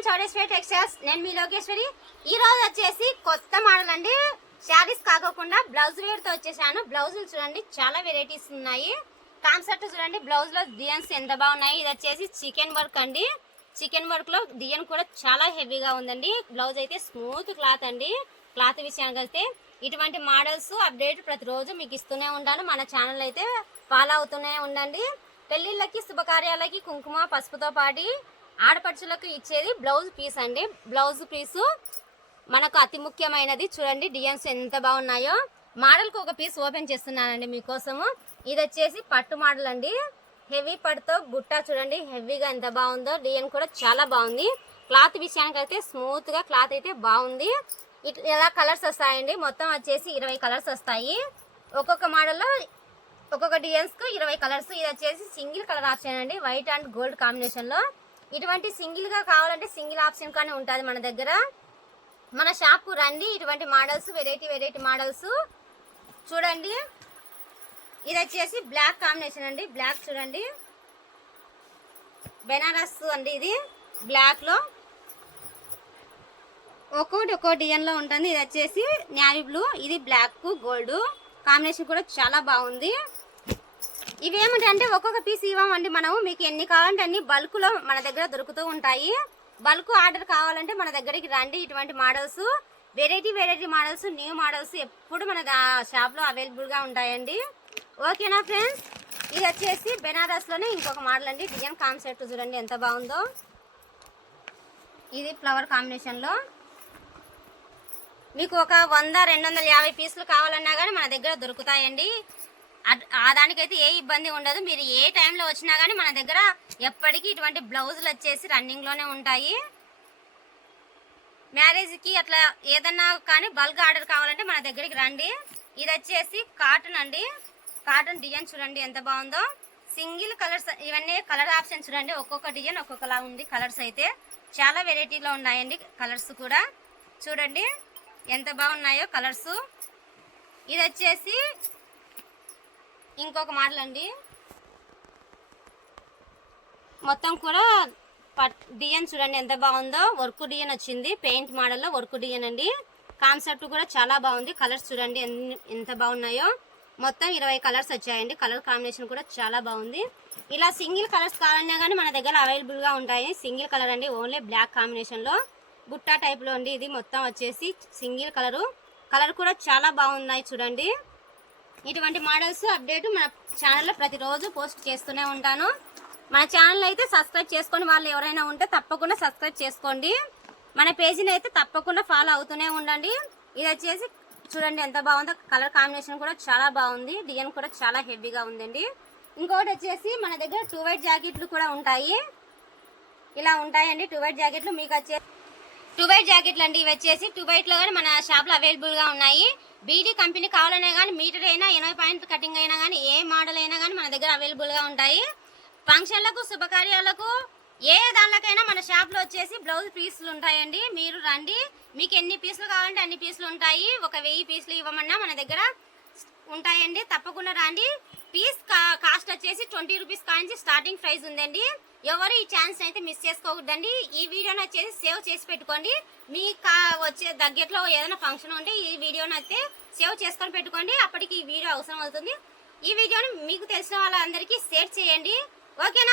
Friends Chowdeshwari textiles నేను మీ లోకేశ్వరి. ఈ రోజు వచ్చేసి కొత్త మోడల్ అండి. శారీస్ కాకోకుండా బ్లౌజ్ వేర్తో వచ్చేసాను. బ్లౌజులు చూడండి చాలా వెరైటీస్ ఉన్నాయి. కాన్సెప్ట్ చూడండి బ్లౌజ్లో డిజైన్స్ ఎంత బాగున్నాయి. ఇది వచ్చేసి చికెన్ వర్క్ అండి. చికెన్ వర్క్లో డిజైన్ కూడా చాలా హెవీగా ఉందండి. బ్లౌజ్ అయితే స్మూత్ క్లాత్ అండి. క్లాత్ విషయానికి వస్తే ఇటువంటి మోడల్స్ అప్డేట్ ప్రతిరోజు మీకు ఇస్తూనే ఉంటాను మన ఛానల్ అయితే ఫాలో అవుతూనే ఉండండి. పెళ్ళిళ్ళకి శుభకార్యాలకి కుంకుమ పసుపుతో పాటి ఆడపడుచులకు ఇచ్చేది బ్లౌజ్ పీస్ అండి. బ్లౌజ్ పీసు మనకు అతి ముఖ్యమైనది. చూడండి డిజైన్స్ ఎంత బాగున్నాయో. మోడల్కి ఒక పీస్ ఓపెన్ చేస్తున్నానండి మీకోసము. ఇది వచ్చేసి పట్టు మోడల్ అండి. హెవీ పట్టుతో బుట్ట చూడండి హెవీగా ఎంత బాగుందో. డిజైన్ కూడా చాలా బాగుంది. క్లాత్ విషయానికి అయితే స్మూత్గా క్లాత్ అయితే బాగుంది. ఇట్ ఎలా కలర్స్ వస్తాయండి? మొత్తం వచ్చేసి ఇరవై కలర్స్ వస్తాయి. ఒక్కొక్క మోడల్లో ఒక్కొక్క డిజైన్స్కు ఇరవై కలర్స్. ఇది వచ్చేసి సింగిల్ కలర్ ఆప్షన్ అండి. వైట్ అండ్ గోల్డ్ కాంబినేషన్లో. ఇటువంటి సింగిల్గా కావాలంటే సింగిల్ ఆప్షన్ కానీ ఉంటుంది మన దగ్గర. మన షాప్కు రండి ఇటువంటి మోడల్స్ వెరైటీ వెరైటీ మోడల్స్ చూడండి. ఇది వచ్చేసి బ్లాక్ కాంబినేషన్ అండి. బ్లాక్ చూడండి. బెనారస్ అండి ఇది బ్లాక్లో ఒక్కోటి ఒక్కో డిజైన్లో ఉంటుంది. ఇది వచ్చేసి నేవీ బ్లూ ఇది బ్లాక్ గోల్డ్ కాంబినేషన్ కూడా చాలా బాగుంది. ఇవేమిటంటే ఒక్కొక్క పీస్ ఇవ్వమండి మనము. మీకు ఎన్ని కావాలంటే అన్ని బల్క్లో మన దగ్గర దొరుకుతూ ఉంటాయి. బల్క్ ఆర్డర్ కావాలంటే మన దగ్గరికి రండి. ఇటువంటి models variety variety models new models ఎప్పుడు మన షాప్లో అవైలబుల్గా ఉంటాయండి. ఓకేనా ఫ్రెండ్స్? ఇది వచ్చేసి బెనారస్లోనే ఇంకొక మోడల్ అండి. డిజైన్ కాన్సెప్ట్ చూడండి ఎంత బాగుందో. ఇది ఫ్లవర్ కాంబినేషన్లో. మీకు ఒక వంద రెండు వందల యాభై పీసులు కావాలన్నా కానీ మన దగ్గర దొరుకుతాయండి. ఆ దానికైతే ఏ ఇబ్బంది ఉండదు. మీరు ఏ టైంలో వచ్చినా కానీ మన దగ్గర ఎప్పటికీ ఇటువంటి బ్లౌజులు వచ్చేసి రన్నింగ్లోనే ఉంటాయి. మ్యారేజ్కి అట్లా ఏదన్నా కానీ బల్క్ ఆర్డర్ కావాలంటే మన దగ్గరికి రండి. ఇది వచ్చేసి కాటన్ అండి. కాటన్ డిజైన్ చూడండి ఎంత బాగుందో. సింగిల్ కలర్స్ ఇవన్నీ కలర్ ఆప్షన్ చూడండి. ఒక్కొక్క డిజైన్ ఒక్కొక్కలా ఉంది కలర్స్ అయితే. చాలా వెరైటీలో ఉన్నాయండి కలర్స్ కూడా. చూడండి ఎంత బాగున్నాయో కలర్స్ ఇది వచ్చేసి ఇంకొక మోడల్ అండి మొత్తం కూడా పట్ డిజైన్ చూడండి ఎంత బాగుందో. వర్క్ డిజైన్ వచ్చింది. పెయింట్ మోడల్లో వర్క్ డిజైన్ అండి. కాన్సెప్ట్ కూడా చాలా బాగుంది. కలర్స్ చూడండి ఎంత బాగున్నాయో. మొత్తం ఇరవై కలర్స్ వచ్చాయండి. కలర్ కాంబినేషన్ కూడా చాలా బాగుంది. ఇలా సింగిల్ కలర్స్ కావాలన్నా కానీ మన దగ్గర అవైలబుల్గా ఉంటాయి. సింగిల్ కలర్ అండి. ఓన్లీ బ్లాక్ కాంబినేషన్లో. బుట్టా టైప్లో అండి. ఇది మొత్తం వచ్చేసి సింగిల్ కలరు. కలర్ కూడా చాలా బాగున్నాయి చూడండి. ఇటువంటి మోడల్స్ అప్డేట్ మన ఛానల్లో ప్రతిరోజు పోస్ట్ చేస్తూనే ఉంటాను. మన ఛానల్ అయితే సబ్స్క్రైబ్ చేసుకొని వాళ్ళు ఎవరైనా ఉంటే తప్పకుండా సబ్స్క్రైబ్ చేసుకోండి. మన పేజీని అయితే తప్పకుండా ఫాలో అవుతూనే ఉండండి. ఇది వచ్చేసి చూడండి ఎంత బాగుందో. కలర్ కాంబినేషన్ కూడా చాలా బాగుంది. డిజైన్ కూడా చాలా హెవీగా ఉందండి. ఇంకొకటి వచ్చేసి మన దగ్గర టూ వైట్ జాకెట్లు కూడా ఉంటాయి. ఇలా ఉంటాయండి టూ వైట్ జాకెట్లు. మీకు వచ్చే టూ వైట్ జాకెట్లు అండి. ఇవి వచ్చేసి టూ వైట్లో కూడా కానీ మన షాప్లో అవైలబుల్గా ఉన్నాయి. బీడీ కంపెనీ కావాలనే కానీ మీటర్ అయినా ఎనభై పాయింట్ కటింగ్ అయినా కానీ ఏ మోడల్ అయినా కానీ మన దగ్గర అవైలబుల్గా ఉంటాయి. ఫంక్షన్లకు శుభకార్యాలకు ఏ దానికైనా మన షాప్లో వచ్చేసి బ్లౌజ్ పీసులు ఉంటాయండి. మీరు రండి. మీకు ఎన్ని పీసులు కావాలంటే అన్ని పీసులు ఉంటాయి. ఒక వెయ్యి పీసులు ఇవ్వమన్నా మన దగ్గర ఉంటాయండి. తప్పకుండా రండి. పీస్ కా- కాస్ట్ వచ్చేసి twenty rupees Kanchi starting price ఉందండి. ఎవరు ఈ ఛాన్స్ అయితే మిస్ చేసుకోకూడదండి. ఈ వీడియోని వచ్చేసి సేవ్ చేసి పెట్టుకోండి. మీ కా వచ్చే దగ్గరలో ఏదైనా ఫంక్షన్ ఉంటే ఈ వీడియోని అయితే సేవ్ చేసుకొని పెట్టుకోండి. అప్పటికి ఈ వీడియో అవసరం అవుతుంది. ఈ వీడియోని మీకు తెలిసిన వాళ్ళందరికీ షేర్ చేయండి. ఓకేనా